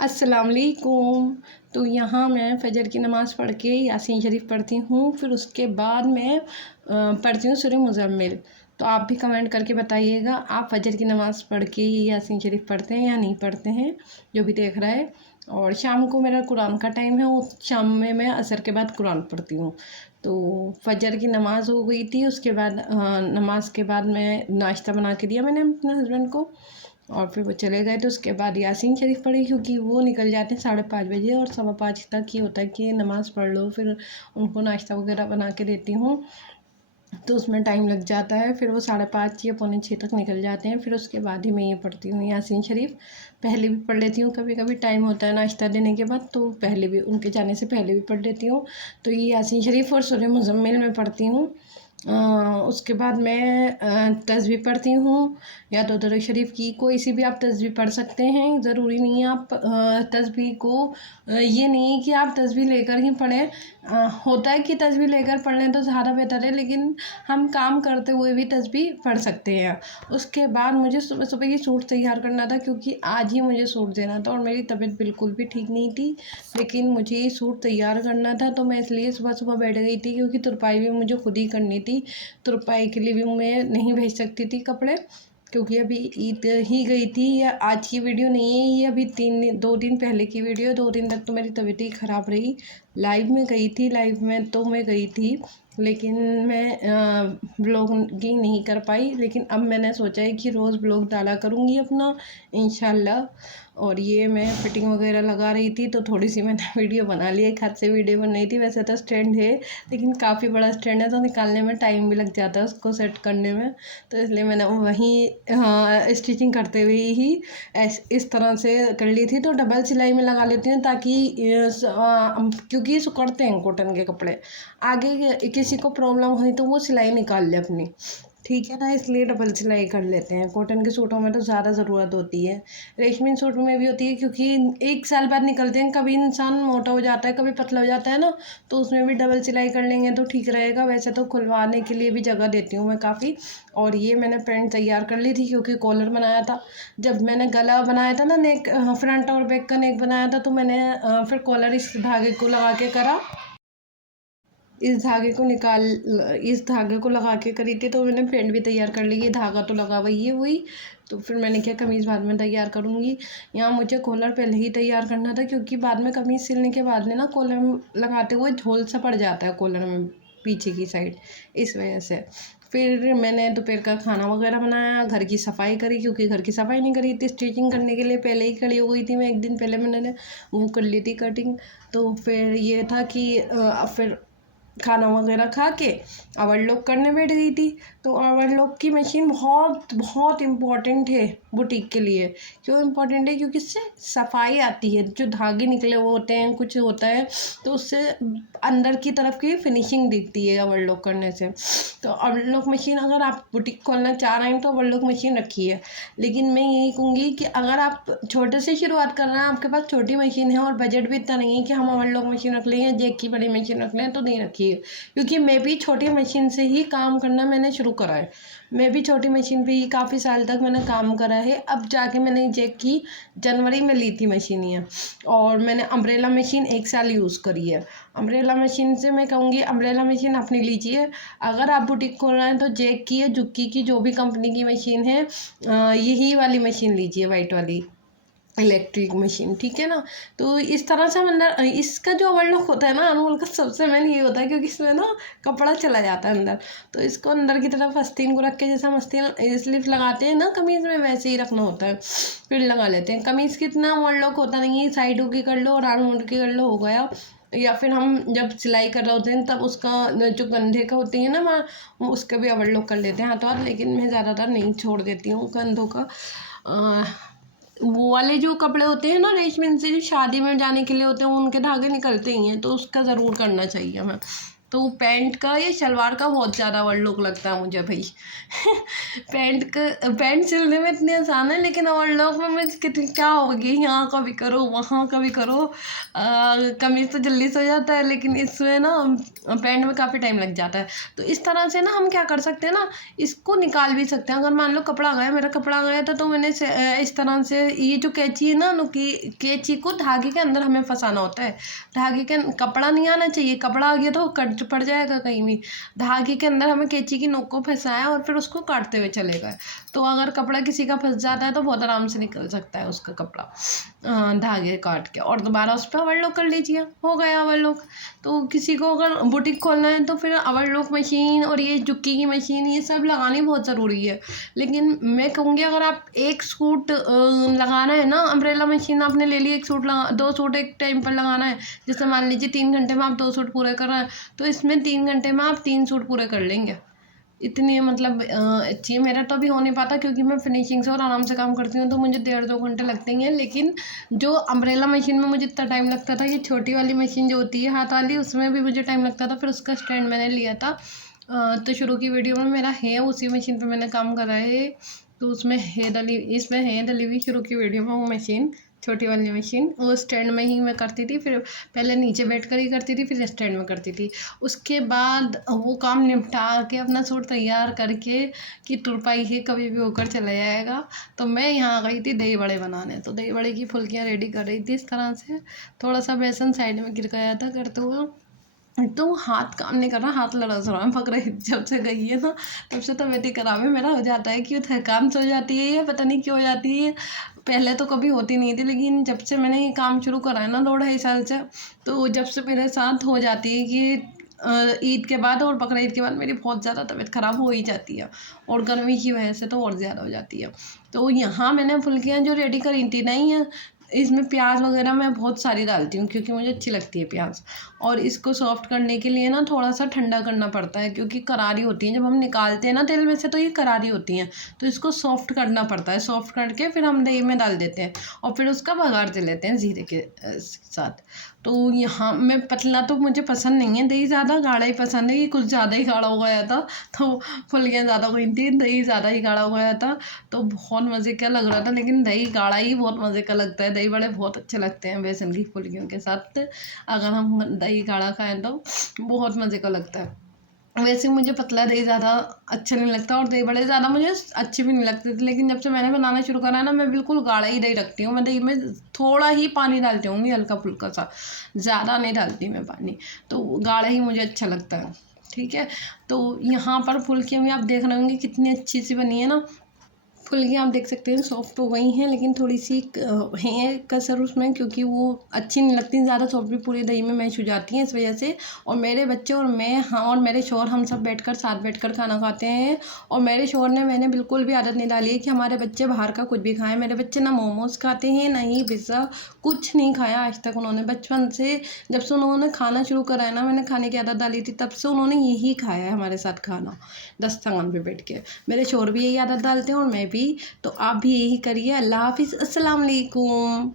अस्सलाम वालेकुम। तो यहाँ मैं फ़जर की नमाज़ पढ़ के यासीन शरीफ पढ़ती हूँ, फिर उसके बाद मैं पढ़ती हूँ सूरह मुज़म्मिल। तो आप भी कमेंट करके बताइएगा, आप फ़जर की नमाज़ पढ़ के यासीन शरीफ पढ़ते हैं या नहीं पढ़ते हैं, जो भी देख रहा है। और शाम को मेरा कुरान का टाइम है, उस शाम में मैं असर के बाद कुरान पढ़ती हूँ। तो फ़जर की नमाज़ हो गई थी, उसके बाद नमाज के बाद मैं नाश्ता बना के दिया मैंने अपने हस्बैंड को, और फिर वो चले गए। तो उसके बाद यासीन शरीफ पढ़ी, क्योंकि वो निकल जाते हैं 5:30 बजे और 5:15 तक ही होता है कि नमाज़ पढ़ लो, फिर उनको नाश्ता वगैरह बना के देती हूँ, तो उसमें टाइम लग जाता है। फिर वो 5:30 या 5:45 तक निकल जाते हैं, फिर उसके बाद ही मैं ये पढ़ती हूँ यासीन शरीफ। पहले भी पढ़ लेती हूँ, कभी कभी टाइम होता है नाश्ता देने के बाद, तो पहले भी, उनके जाने से पहले भी पढ़ लेती हूँ। तो ये यासीन शरीफ और सूरह मुज़म्मिल में पढ़ती हूँ। उसके बाद मैं तस्बीह पढ़ती हूँ, या तो दरूद शरीफ की कोई सी भी आप तस्बीह पढ़ सकते हैं। ज़रूरी नहीं है आप तस्बीह को ये नहीं है कि आप तस्बीह लेकर ही पढ़ें। होता है कि तस्बीह लेकर पढ़ लें तो ज़्यादा बेहतर है, लेकिन हम काम करते हुए भी तस्बीह पढ़ सकते हैं। उसके बाद मुझे सुबह सुबह ये सूट तैयार करना था, क्योंकि आज ही मुझे सूट देना था और मेरी तबीयत बिल्कुल भी ठीक नहीं थी, लेकिन मुझे ये सूट तैयार करना था, तो मैं इसलिए सुबह सुबह बैठ गई थी, क्योंकि तुरपाई भी मुझे खुद ही करनी थी। तुरपाई के लिए भी मैं नहीं भेज सकती थी कपड़े, क्योंकि अभी ईद ही गई थी। या आज की वीडियो नहीं है ये, अभी 2 दिन पहले की वीडियो। 2 दिन तक तो मेरी तबीयत ही ख़राब रही। लाइव में गई थी, लाइव में तो मैं गई थी, लेकिन मैं ब्लॉगिंग नहीं कर पाई। लेकिन अब मैंने सोचा है कि रोज़ ब्लॉग डाला करूँगी अपना, इंशाल्लाह। और ये मैं फिटिंग वगैरह लगा रही थी, तो थोड़ी सी मैंने वीडियो बना ली, एक हाथ से वीडियो बन रही थी। वैसे तो स्टैंड है, लेकिन काफ़ी बड़ा स्टैंड है, तो निकालने में टाइम भी लग जाता है उसको सेट करने में, तो इसलिए मैंने वहीं स्टिचिंग करते हुए ही इस तरह से कर ली थी। तो डबल सिलाई में लगा लेती हूँ, ताकि क्योंकि सिकुड़ते हैं कॉटन के कपड़े, आगे किसी को प्रॉब्लम हुई तो वो सिलाई निकाल ले अपनी, ठीक है ना, इसलिए डबल सिलाई कर लेते हैं। कॉटन के सूटों में तो ज़्यादा ज़रूरत होती है, रेशमी सूट में भी होती है, क्योंकि 1 साल बाद निकलते हैं, कभी इंसान मोटा हो जाता है, कभी पतला हो जाता है ना, तो उसमें भी डबल सिलाई कर लेंगे तो ठीक रहेगा। वैसे तो खुलवाने के लिए भी जगह देती हूँ मैं काफ़ी। और ये मैंने पैंट तैयार कर ली थी, क्योंकि कॉलर बनाया था। जब मैंने गला बनाया था ना, नेक फ्रंट और बैक का नेक बनाया था, तो मैंने फिर कॉलर इस धागे को लगा के करा, इस धागे को लगा के करी थी। तो मैंने पैंट भी तैयार कर ली, ये धागा तो लगा वही है वही। तो फिर मैंने क्या, कमीज़ बाद में तैयार करूँगी। यहाँ मुझे कॉलर पहले ही तैयार करना था, क्योंकि बाद में कमीज़ सिलने के बाद में ना कॉलर लगाते हुए झोल सा पड़ जाता है कॉलर में पीछे की साइड, इस वजह से। फिर मैंने दोपहर का खाना वगैरह बनाया, घर की सफाई करी, क्योंकि घर की सफाई नहीं करी थी। स्टिचिंग करने के लिए पहले ही खड़ी हो गई थी मैं, 1 दिन पहले मैंने वो कर ली थी कटिंग। तो फिर ये था कि फिर खाना वगैरह खा के ओवरलॉक करने बैठ गई थी। तो ओवरलॉक की मशीन बहुत बहुत इम्पॉर्टेंट है बुटीक के लिए। क्यों इम्पॉर्टेंट है? क्योंकि इससे सफाई आती है, जो धागे निकले हुए होते हैं, कुछ होता है, तो उससे अंदर की तरफ की फिनिशिंग दिखती है ओवरलॉक करने से। तो ओवरलॉक मशीन, अगर आप बुटीक खोलना चाह रहे हैं तो ओवरलॉक मशीन रखिए। लेकिन मैं यही कहूँगी कि अगर आप छोटे से शुरुआत कर रहे हैं, आपके पास छोटी मशीन है और बजट भी इतना नहीं है कि हम ओवरलॉक मशीन रख लें या जैक की बड़ी मशीन रख लें, तो नहीं रखिए। क्योंकि मैं भी छोटी मशीन से ही काम करना मैंने शुरू करा है। मैं भी छोटी मशीन पे ही काफ़ी साल तक मैंने काम करा है। अब जाके मैंने जैक की जनवरी में ली थी मशीन ये, और मैंने अम्ब्रेला मशीन 1 साल यूज़ करी है। अम्ब्रेला मशीन से मैं कहूँगी, अम्ब्रेला मशीन अपनी लीजिए। अगर आप बुटीक खोल रहे हैं तो जैक की या जुक्की की, जो भी कंपनी की मशीन है, यही वाली मशीन लीजिए, वाइट वाली इलेक्ट्रिक मशीन, ठीक है ना। तो इस तरह से हम अंदर, इसका जो ओवरलॉक होता है ना, अनमोल का सबसे मेन ये होता है, क्योंकि इसमें ना कपड़ा चला जाता है अंदर। तो इसको अंदर की तरफ आस्तीन को रख के, जैसे हम आस्तीन स्लीव लगाते हैं ना कमीज़ में, वैसे ही रखना होता है, फिर लगा लेते हैं। कमीज़ कितना ओवरलॉक होता नहीं है, साइडों की कर लो और आर्म की कर लो, हो गया। या फिर हम जब सिलाई कर रहे होते हैं तब उसका जो कंधे का होती है ना, वहाँ उसका भी ओवरलॉक कर लेते हैं हाथों हाथ, लेकिन मैं ज़्यादातर नहीं छोड़ देती हूँ कंधों का। वो वाले जो कपड़े होते हैं ना रेशमी से, जो शादी में जाने के लिए होते हैं, उनके धागे निकलते ही हैं, तो उसका ज़रूर करना चाहिए हमें। तो पैंट का या शलवार का बहुत ज़्यादा ओवर लुक लगता है मुझे भाई। पैंट सिलने में इतनी आसान है, लेकिन ओवर लुक में मुझे कितनी क्या होगी, यहाँ का भी करो वहाँ का भी करो। कमीज़ तो जल्दी से हो जाता है, लेकिन इसमें ना पैंट में काफ़ी टाइम लग जाता है। तो इस तरह से ना हम क्या कर सकते हैं ना, इसको निकाल भी सकते हैं। अगर मान लो कपड़ा गया, मेरा कपड़ा गया था, तो मैंने इस तरह से ये जो कैंची है ना, कैंची को धागे के अंदर हमें फंसाना होता है। धागे के कपड़ा नहीं आना चाहिए, कपड़ा आ गया तो कट पड़ जाएगा कहीं भी। धागे के अंदर हमें कैंची की नोक को फंसाया और फिर उसको काटते हुए चले गए। तो अगर कपड़ा किसी का फंस जाता है तो बहुत आराम से निकल सकता है उसका कपड़ा, धागे काट के, और दोबारा उस पर ओवरलॉक कर लीजिए, हो गया ओवरलॉक। तो किसी को अगर बुटीक खोलना है तो फिर ओवरलॉक मशीन और ये जुक्की की मशीन, ये सब लगानी बहुत ज़रूरी है। लेकिन मैं कहूँगी, अगर आप एक सूट लगाना है ना, अम्ब्रेला मशीन आपने ले ली, एक सूट लगा, 2 सूट एक टाइम पर लगाना है, जैसे मान लीजिए 3 घंटे में आप 2 सूट पूरे कर रहे हैं, तो इसमें 3 घंटे में आप 3 सूट पूरे कर लेंगे। इतनी मतलब अच्छी है। मेरा तो अभी हो नहीं पाता क्योंकि मैं फिनिशिंग से और आराम से काम करती हूँ, तो मुझे 1.5-2 घंटे लगते ही हैं। लेकिन जो अम्ब्रेला मशीन में मुझे इतना टाइम लगता था, ये छोटी वाली मशीन जो होती है हाथ वाली, उसमें भी मुझे टाइम लगता था। फिर उसका स्टैंड मैंने लिया था। तो शुरू की वीडियो में मेरा है, उसी मशीन पर मैंने काम करा है, तो उसमें है डली, इसमें है डली हुई। शुरू की वीडियो में वो मशीन, छोटी वाली मशीन, वो स्टैंड में ही मैं करती थी। फिर पहले नीचे बैठ कर ही करती थी, फिर स्टैंड में करती थी। उसके बाद वो काम निपटा के अपना सूट तैयार करके कि तुरपाई है कभी भी होकर चला जाएगा, तो मैं यहाँ गई थी दही बड़े बनाने। तो दही बड़े की फुल्कियाँ रेडी कर रही थी इस तरह से। थोड़ा सा बेसन साइड में गिर गया था करते हुए, तो हाथ काम नहीं कर रहा, हाथ लड़स रहा है। पक रही जब से गई है ना, तब से तबीयत ही खराब है। मेरा हो जाता है कि थकान से हो जाती है, या पता नहीं क्यों हो जाती है। पहले तो कभी होती नहीं थी, लेकिन जब से मैंने ये काम शुरू करा है ना 2-2.5 साल से, तो जब से मेरे साथ हो जाती है कि ईद के बाद और बकरा ईद के बाद मेरी बहुत ज़्यादा तबीयत ख़राब हो ही जाती है, और गर्मी की वजह से तो और ज़्यादा हो जाती है। तो यहाँ मैंने फुल्कियाँ जो रेडी करी थी, नहीं है इसमें प्याज वगैरह मैं बहुत सारी डालती हूँ क्योंकि मुझे अच्छी लगती है प्याज। और इसको सॉफ्ट करने के लिए ना थोड़ा सा ठंडा करना पड़ता है, क्योंकि करारी होती हैं जब हम निकालते हैं ना तेल में से, तो ये करारी होती हैं। तो इसको सॉफ्ट करना पड़ता है, सॉफ्ट करके फिर हम दही में डाल देते हैं और फिर उसका बघार दे लेते हैं जीरे के साथ। तो यहाँ मैं पतला तो मुझे पसंद नहीं है, दही ज़्यादा गाढ़ा ही पसंद है। कि कुछ ज़्यादा ही गाढ़ा हो गया था, तो फुल्कियाँ ज़्यादा हुई थी, दही ज़्यादा ही गाढ़ा हो गया था, तो बहुत मज़े का लग रहा था। लेकिन दही गाढ़ा ही बहुत मज़े का लगता है। दही बड़े बहुत अच्छे लगते हैं बेसन की फुल्कियों के साथ, अगर हम दही गाढ़ा खाएँ तो बहुत मज़े का लगता है। वैसे मुझे पतला दही ज़्यादा अच्छा नहीं लगता, और दही बड़े ज़्यादा मुझे अच्छे भी नहीं लगते थे। लेकिन जब से मैंने बनाना शुरू करा है ना, मैं बिल्कुल गाढ़ा ही दही रखती हूँ। मैं दही में थोड़ा ही पानी डालती हूँ, हल्का फुल्का सा, ज़्यादा नहीं डालती मैं पानी। तो गाढ़ा ही मुझे अच्छा लगता है। ठीक है, तो यहाँ पर फुल्कियाँ भी आप देख रहे होंगे कितनी अच्छी सी बनी है ना। फुल्कियाँ आप देख सकते हैं सॉफ्ट हो गई हैं, लेकिन थोड़ी सी है कसर उसमें, क्योंकि वो अच्छी नहीं लगती, ज़्यादा सॉफ्ट भी पूरी दही में मैश हो जाती हैं इस वजह से। और मेरे बच्चे और मैं, हाँ, और मेरे शौहर, हम सब बैठकर साथ बैठकर खाना खाते हैं। और मेरे शौहर ने, मैंने बिल्कुल भी आदत नहीं डाली है कि हमारे बच्चे बाहर का कुछ भी खाएं। मेरे बच्चे ना मोमोज़ खाते हैं, ना ही पिज़्ज़ा, कुछ नहीं खाया आज तक उन्होंने। बचपन से जब से उन्होंने खाना शुरू करा है ना, मैंने खाने की आदत डाली थी, तब से उन्होंने यही खाया है हमारे साथ खाना, दस्तरखान पे बैठ के। मेरे शौहर भी यही आदत डालते हैं और मैं भी। तो आप भी यही करिए। अल्लाह हाफ़िज़, अस्सलाम वालेकुम।